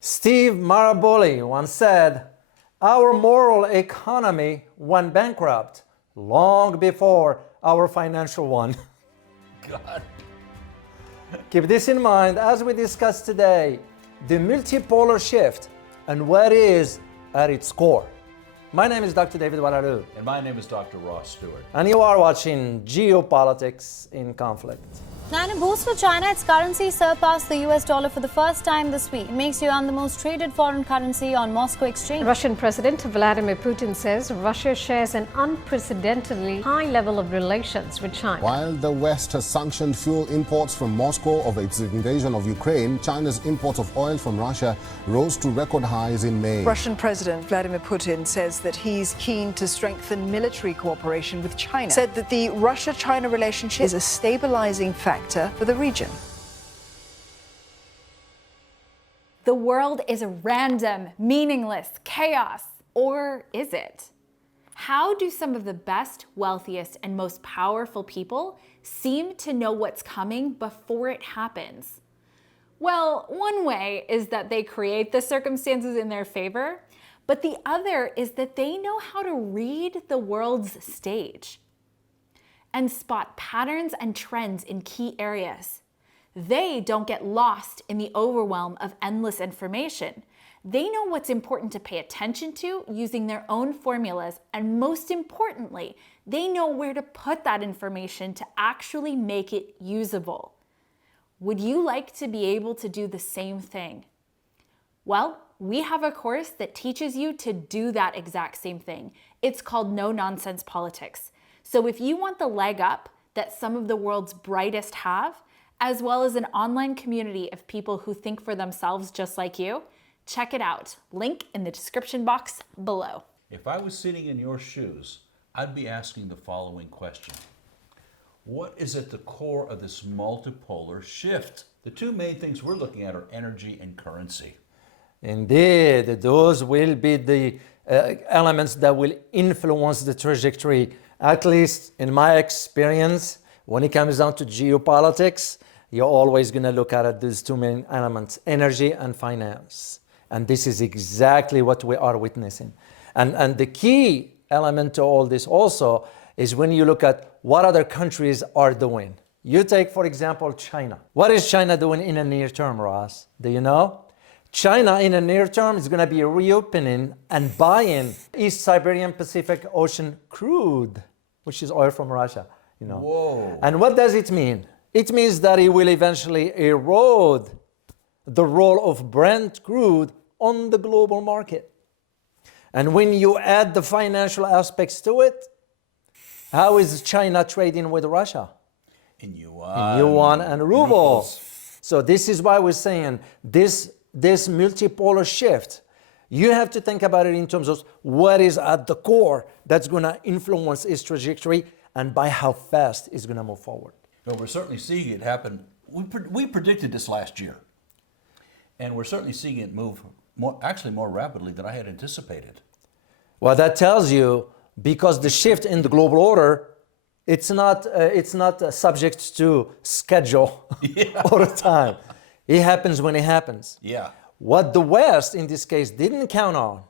Steve Maraboli once said, "Our moral economy went bankrupt long before our financial one." God. Keep this in mind as we discuss today the multipolar shift and what is at its core. My name is Dr. David Wallaru. And my name is Dr. Ross Stewart. And you are watching Geopolitics in Conflict. Now, in a boost for China, its currency surpassed the US dollar for the first time this week. It makes Yuan the most traded foreign currency on Moscow exchange. Russian President Vladimir Putin says Russia shares an unprecedentedly high level of relations with China. While the West has sanctioned fuel imports from Moscow of its invasion of Ukraine, China's imports of oil from Russia rose to record highs in May. Russian President Vladimir Putin says that he's keen to strengthen military cooperation with China. Said that the Russia-China relationship is a stabilizing factor for the region. The world is random, meaningless, chaos. Or is it? How do some of the best, wealthiest, and most powerful people seem to know what's coming before it happens? Well, one way is that they create the circumstances in their favor, but the other is that they know how to read the world's stage and spot patterns and trends in key areas. They don't get lost in the overwhelm of endless information. They know what's important to pay attention to using their own formulas, and most importantly, they know where to put that information to actually make it usable. Would you like to be able to do the same thing? Well, we have a course that teaches you to do that exact same thing. It's called No Nonsense Politics. So if you want the leg up that some of the world's brightest have, as well as an online community of people who think for themselves just like you, check it out. Link in the description box below. If I was sitting in your shoes, I'd be asking the following question. What is at the core of this multipolar shift? The two main things we're looking at are energy and currency. Indeed, those will be the elements that will influence the trajectory. At least in my experience, when it comes down to geopolitics, you're always going to look at these two main elements, energy and finance. And this is exactly what we are witnessing. And the key element to all this also is when you look at what other countries are doing. You take, for example, China. What is China doing in the near term, Ross? Do you know? China in the near term is going to be reopening and buying East Siberian Pacific Ocean crude, which is oil from Russia. Whoa. And what does it mean? It means that it will eventually erode the role of Brent crude on the global market. And when you add the financial aspects to it, how is China trading with Russia? In yuan. In yuan and ruble. So this is why we're saying this multipolar shift, you have to think about it in terms of what is at the core that's going to influence its trajectory and by how fast it's going to move forward. No, we're certainly seeing it happen. We predicted this last year, and we're certainly seeing it move more rapidly than I had anticipated. Well, that tells you because the shift in the global order, it's not subject to schedule all the time. It happens when it happens. Yeah. What the West, in this case, didn't count on,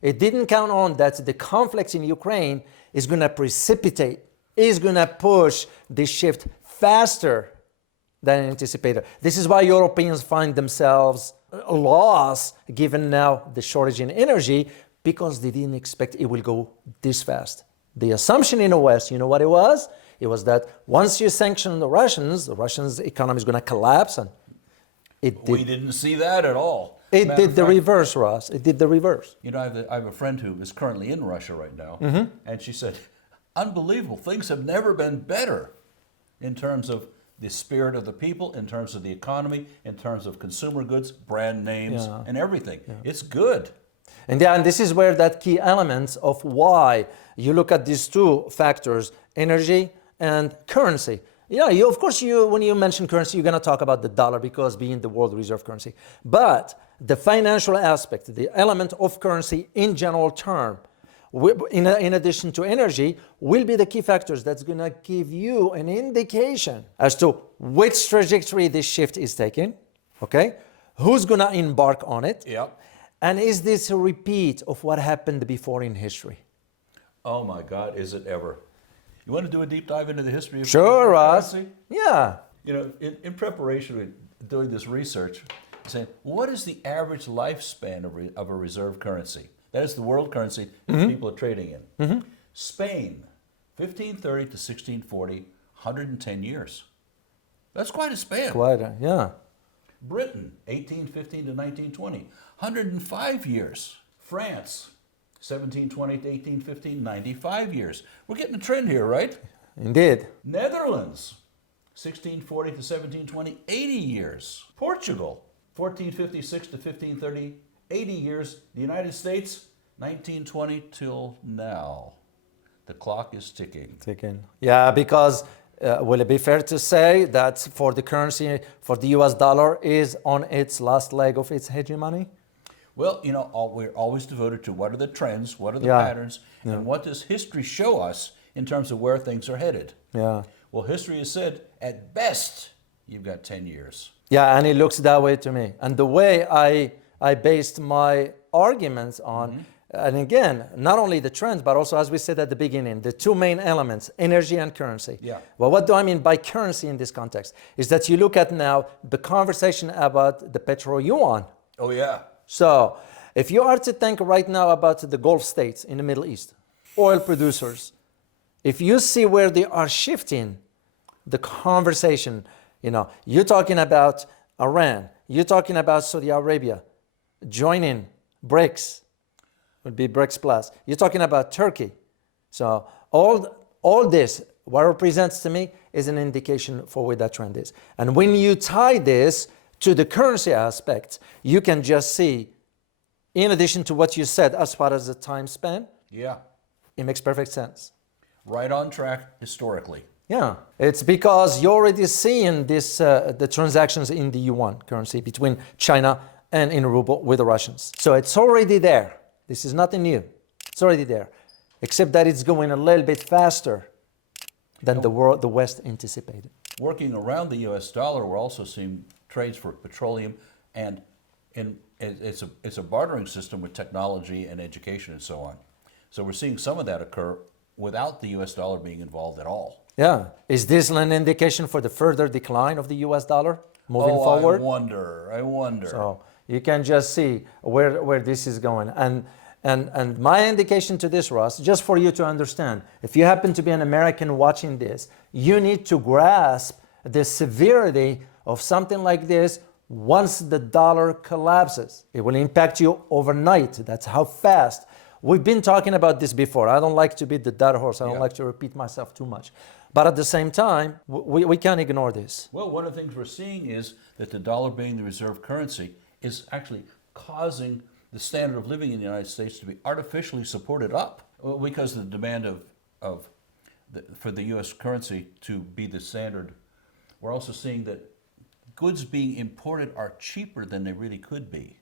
it didn't count on that the conflict in Ukraine is going to precipitate, is going to push this shift faster than anticipated. This is why Europeans find themselves lost, given now the shortage in energy, because they didn't expect it will go this fast. The assumption in the West, you know what it was? It was that once you sanction the Russians economy is going to collapse, and we didn't see that at all. It did the reverse, Ross. It did the reverse. You know, I have a friend who is currently in Russia right now, and she said, unbelievable, things have never been better in terms of the spirit of the people, in terms of the economy, in terms of consumer goods, brand names, and everything. Yeah. It's good. And this is where that key element of why you look at these two factors, energy and currency. Yeah, of course, when you mention currency, you're going to talk about the dollar because being the world reserve currency. But the financial aspect, the element of currency in general term, in addition to energy, will be the key factors that's going to give you an indication as to which trajectory this shift is taking, okay? Who's going to embark on it? Yep. And is this a repeat of what happened before in history? Oh my God, is it ever? You want to do a deep dive into the history of Sure, Ross. currency? Yeah. You know, in preparation with doing this research, saying, what is the average lifespan of a reserve currency? That is the world currency that people are trading in. Spain, 1530 to 1640, 110 years. That's quite a span. Yeah. Britain, 1815 to 1920, 105 years. France, 1720 to 1815, 95 years. We're getting a trend here, right? Indeed. Netherlands, 1640 to 1720, 80 years. Portugal, 1456 to 1530, 80 years. The United States, 1920 till now. The clock is ticking. Yeah, because will it be fair to say that for the currency, for the US dollar is on its last leg of its hegemony? Well, you know, we're always devoted to what are the trends, what are the Yeah. patterns, and what does history show us in terms of where things are headed. Yeah. Well, history has said, at best, you've got 10 years. Yeah, and it looks that way to me. And the way I based my arguments on, and again, not only the trends, but also, as we said at the beginning, the two main elements, energy and currency. Yeah. Well, what do I mean by currency in this context? Is that you look at now the conversation about the petro yuan. Oh, yeah. So if you are to think right now about the Gulf states in the Middle East, oil producers, if you see where they are shifting the conversation, you know, you're talking about Iran, you're talking about Saudi Arabia joining BRICS, would be BRICS plus. You're talking about Turkey. So all this, what it represents to me is an indication for where that trend is. And when you tie this to the currency aspect, you can just see, in addition to what you said as far as the time span, Yeah. it makes perfect sense. Right on track historically. Yeah, it's because you're already seeing this, the transactions in the yuan currency between China and in ruble with the Russians. So it's already there. This is nothing new. It's already there, except that it's going a little bit faster than the West anticipated. Working around the U.S. dollar, we're also seeing trades for petroleum, and it's a bartering system with technology and education and so on. So we're seeing some of that occur without the U.S. dollar being involved at all. Yeah. Is this an indication for the further decline of the U.S. dollar moving forward? I wonder. So you can just see where this is going. And my indication to this, Ross, just for you to understand, if you happen to be an American watching this, you need to grasp the severity of something like this. Once the dollar collapses, it will impact you overnight. That's how fast. We've been talking about this before. I don't like to beat the dead horse. I don't like to repeat myself too much. But at the same time, we can't ignore this. Well, one of the things we're seeing is that the dollar being the reserve currency is actually causing the standard of living in the United States to be artificially supported up because of the demand for the U.S. currency to be the standard. We're also seeing that goods being imported are cheaper than they really could be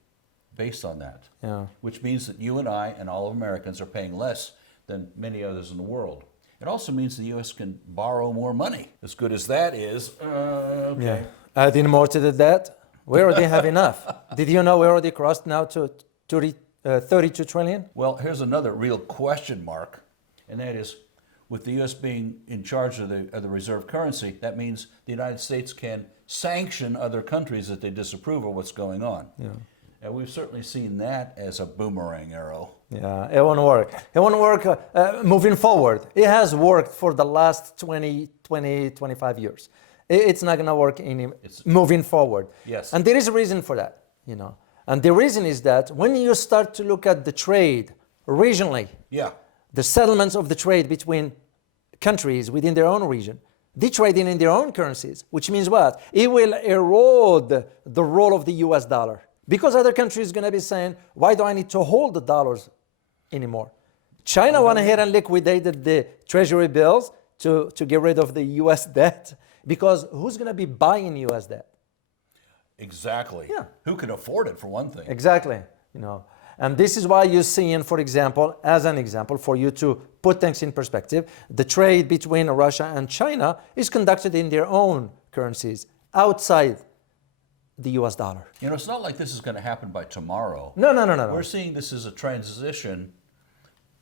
based on that. Yeah. Which means that you and I and all of Americans are paying less than many others in the world. It also means the U.S. can borrow more money. As good as that is, okay. Yeah. Adding more to the debt, we already have enough. Did you know we already crossed now to 32 trillion? Well, here's another real question mark, and that is, with the U.S. being in charge of the reserve currency, that means the United States can sanction other countries that they disapprove of what's going on. Yeah. And we've certainly seen that as a boomerang arrow. Yeah, it won't work. It won't work moving forward. It has worked for the last 25 years. It's not going to work moving forward. Yes. And there is a reason for that, you know. And the reason is that when you start to look at the trade regionally, Yeah. the settlements of the trade between countries within their own region, they trading in their own currencies, which means what? It will erode the role of the US dollar. Because other countries are going to be saying, why do I need to hold the dollars anymore? China went ahead and liquidated the treasury bills to get rid of the US debt, because who's going to be buying US debt? Exactly. Yeah. Who can afford it, for one thing? Exactly. You know, and this is why you're seeing, for example, as an example, for you to put things in perspective, the trade between Russia and China is conducted in their own currencies outside the US dollar. You know, it's not like this is going to happen by tomorrow. No. We're seeing this as a transition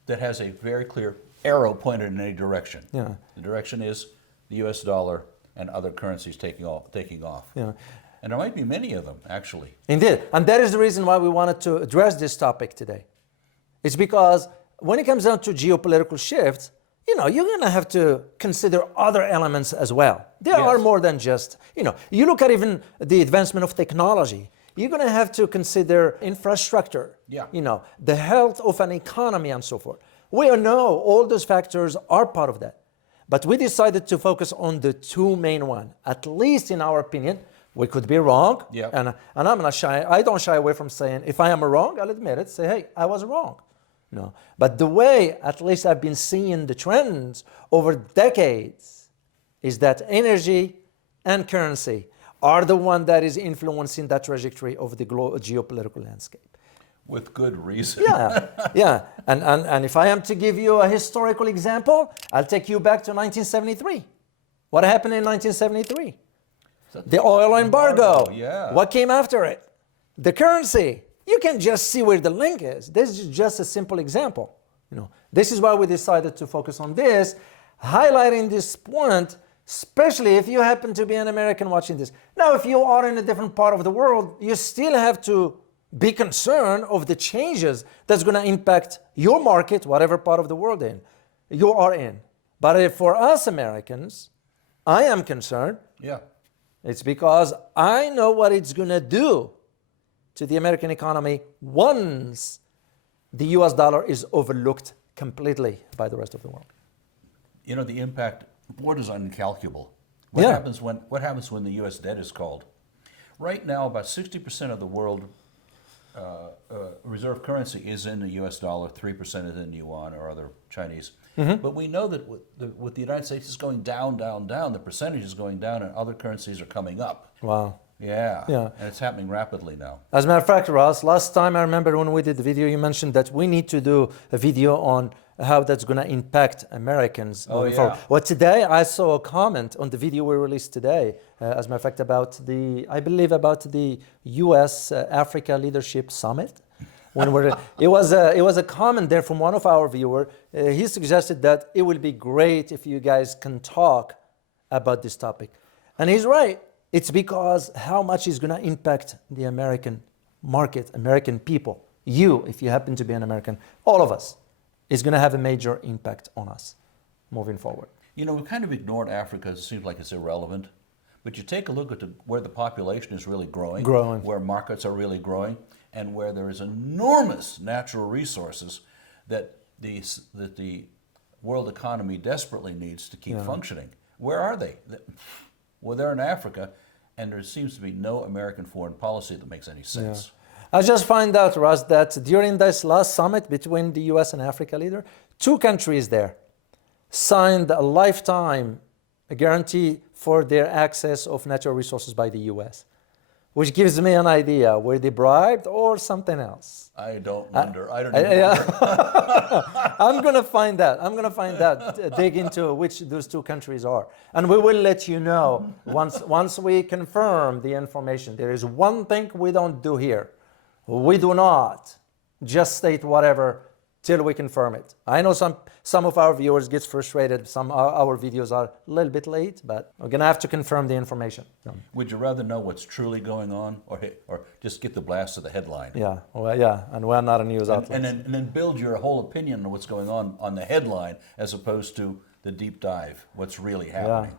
that has a very clear arrow pointed in a direction. Yeah. The direction is the US dollar and other currencies taking off. Yeah. And there might be many of them, actually. Indeed. And that is the reason why we wanted to address this topic today. It's because when it comes down to geopolitical shifts, you know, you're going to have to consider other elements as well. There are more than just, you know, you look at even the advancement of technology. You're going to have to consider infrastructure, you know, the health of an economy and so forth. We know all those factors are part of that. But we decided to focus on the two main ones, at least in our opinion. We could be wrong, and I'm not shy. I don't shy away from saying, if I am wrong, I'll admit it, say, hey, I was wrong. No. But the way, at least I've been seeing the trends over decades, is that energy and currency are the one that is influencing that trajectory of the geopolitical landscape. With good reason. Yeah. And if I am to give you a historical example, I'll take you back to 1973. What happened in 1973? The oil embargo. What came after it? The currency. You can just see where the link is. This is just a simple example. You know, this is why we decided to focus on this, highlighting this point, especially if you happen to be an American watching this. Now, if you are in a different part of the world, you still have to be concerned of the changes that's going to impact your market, whatever part of the world you are in. But if for us Americans, I am concerned. It's because I know what it's going to do to the American economy once the US dollar is overlooked completely by the rest of the world. You know, the impact borders incalculable. What happens when the US debt is called? Right now, about 60% of the world reserve currency is in the US dollar, 3% is in yuan or other Chinese. But we know that with the United States, it's going down, the percentage is going down, and other currencies are coming up. Wow. Yeah. And it's happening rapidly now. As a matter of fact, Ross, last time I remember when we did the video, you mentioned that we need to do a video on how that's going to impact Americans moving forward. Well, today I saw a comment on the video we released today, as a matter of fact, about I believe about the U.S. Africa Leadership Summit. It was a comment there from one of our viewers. He suggested that it would be great if you guys can talk about this topic. And he's right. It's because how much is going to impact the American market, American people. You, if you happen to be an American, all of us, is going to have a major impact on us moving forward. You know, we've kind of ignored Africa. It seems like it's irrelevant. But you take a look at where the population is really growing, where markets are really growing, and where there is enormous natural resources that the world economy desperately needs to keep functioning. Where are they? Well, they're in Africa, and there seems to be no American foreign policy that makes any sense. I just find out, Russ, that during this last summit between the US and Africa leader, 2 countries there signed a lifetime guarantee for their access of natural resources by the US, which gives me an idea. Were they bribed or something else? I don't wonder. I don't even wonder. I'm going to find out, dig into which those 2 countries are. And we will let you know once we confirm the information. There is one thing we don't do here. We do not just state whatever till we confirm it. I know some of our viewers get frustrated. Some of our videos are a little bit late, but we're going to have to confirm the information. Would you rather know what's truly going on or just get the blast of the headline? Yeah, well, yeah, and we're not a news outlet. And then build your whole opinion on what's going on the headline as opposed to the deep dive, what's really happening.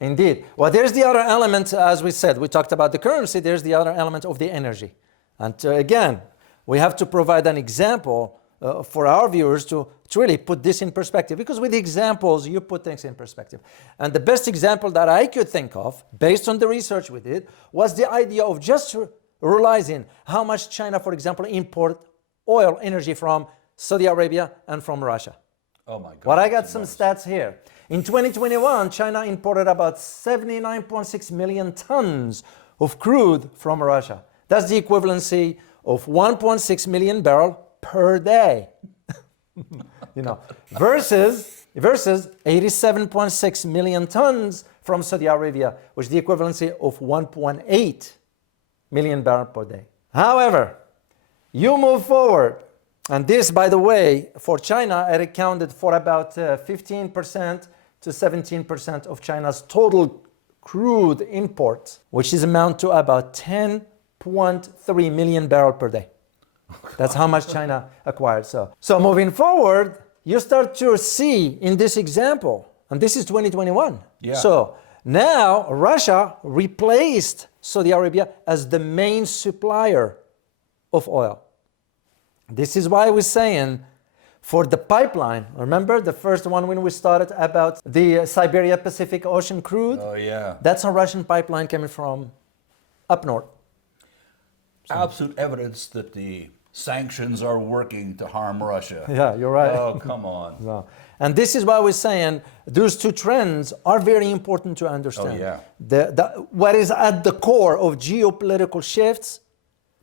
Yeah. Indeed. Well, there's the other element, as we said, we talked about the currency, there's the other element of the energy. And again, we have to provide an example for our viewers to really put this in perspective, because with examples, you put things in perspective. And the best example that I could think of, based on the research we did, was the idea of just realizing how much China, for example, import oil energy from Saudi Arabia and from Russia. Oh my God. Well, I got some stats here. In 2021, China imported about 79.6 million tons of crude from Russia. That's the equivalency of 1.6 million barrels per day. You know, versus 87.6 million tons from Saudi Arabia, which is the equivalency of 1.8 million barrels per day. However, you move forward, and this, by the way, for China, it accounted for about 15% to 17% of China's total crude imports, which is amount to about 10.3 million barrels per day. That's how much China acquired. So moving forward, you start to see in this example, and this is 2021. Yeah. So now Russia replaced Saudi Arabia as the main supplier of oil. This is why we're saying for the pipeline, remember the first one when we started about the Siberia Pacific Ocean crude? Oh, yeah. That's a Russian pipeline coming from up north. Absolute evidence that the sanctions are working to harm Russia. Yeah, you're right. Oh, come on. No. And this is why we're saying those two trends are very important to understand. Oh, yeah. What is at the core of geopolitical shifts,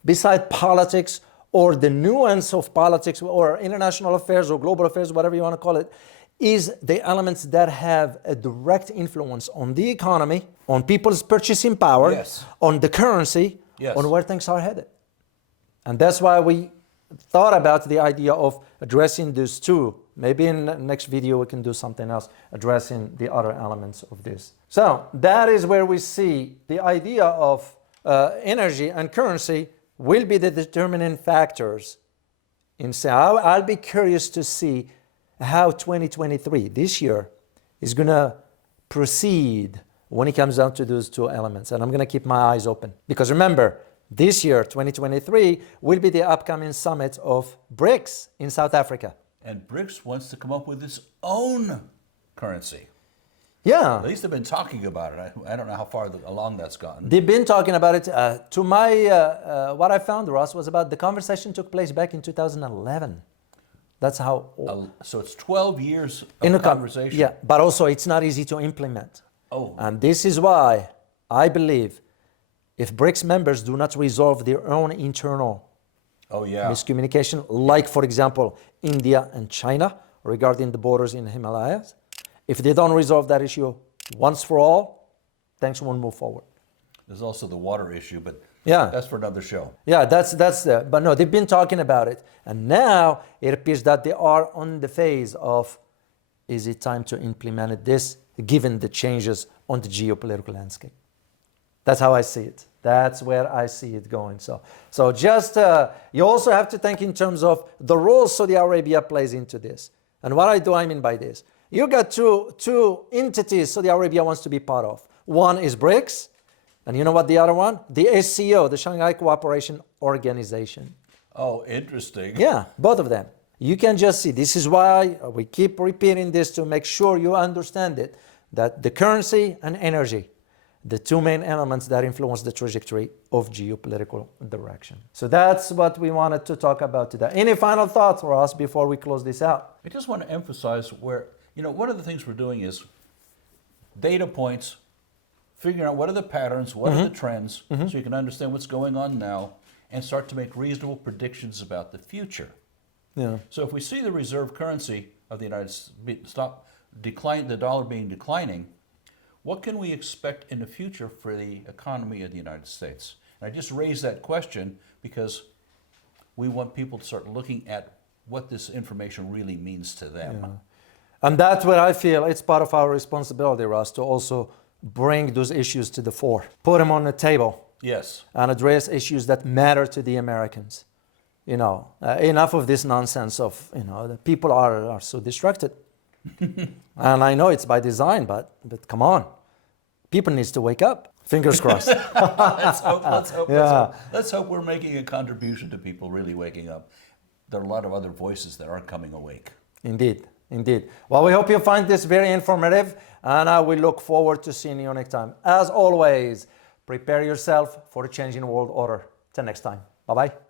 beside politics or the nuance of politics or international affairs or global affairs, whatever you want to call it, is the elements that have a direct influence on the economy, on people's purchasing power, Yes. on the currency, Yes. on where things are headed. And that's why we thought about the idea of addressing these two. Maybe in the next video we can do something else addressing the other elements of this. So that is where we see the idea of energy and currency will be the determining factors. I'll be curious to see how 2023, this year, is going to proceed when it comes down to those two elements. And I'm going to keep my eyes open. Because remember, this year, 2023, will be the upcoming summit of BRICS in South Africa. And BRICS wants to come up with its own currency. Yeah. At least they've been talking about it. I don't know how far along that's gotten. They've been talking about it. To my, what I found, Ross, was about the conversation took place back in 2011. That's how... So it's 12 years of conversation. Yeah, but also it's not easy to implement. Oh. And this is why I believe if BRICS members do not resolve their own internal miscommunication, like, for example, India and China regarding the borders in the Himalayas, if they don't resolve that issue once for all, things won't move forward. There's also the water issue, but yeah, that's for another show. Yeah, but no, they've been talking about it. And now it appears that they are on the phase of, is it time to implement this, given the changes on the geopolitical landscape? That's how I see it. That's where I see it going. So just, you also have to think in terms of the role Saudi Arabia plays into this. And what do I mean by this? You got two entities Saudi Arabia wants to be part of. One is BRICS, and you know what the other one? The SCO, the Shanghai Cooperation Organization. Oh, interesting. Yeah, both of them. You can just see, this is why we keep repeating this to make sure you understand it, that the currency and energy, the two main elements that influence the trajectory of geopolitical direction. So that's what we wanted to talk about today. Any final thoughts for us before we close this out? I just want to emphasize where, one of the things we're doing is data points, figuring out what are the patterns, what are the trends, so you can understand what's going on now and start to make reasonable predictions about the future. Yeah. So if we see the reserve currency of the United States the dollar being declining, what can we expect in the future for the economy of the United States? And I just raised that question because we want people to start looking at what this information really means to them. Yeah. And that's what I feel it's part of our responsibility, Ross, to also bring those issues to the fore, put them on the table. Yes. And address issues that matter to the Americans. Enough of this nonsense of, the people are so distracted. And I know it's by design, but come on. People needs to wake up. Fingers crossed. Let's hope we're making a contribution to people really waking up. There are a lot of other voices that aren't coming awake. Indeed. Well, we hope you find this very informative, and we look forward to seeing you next time. As always, prepare yourself for the changing world order. Till next time. Bye-bye.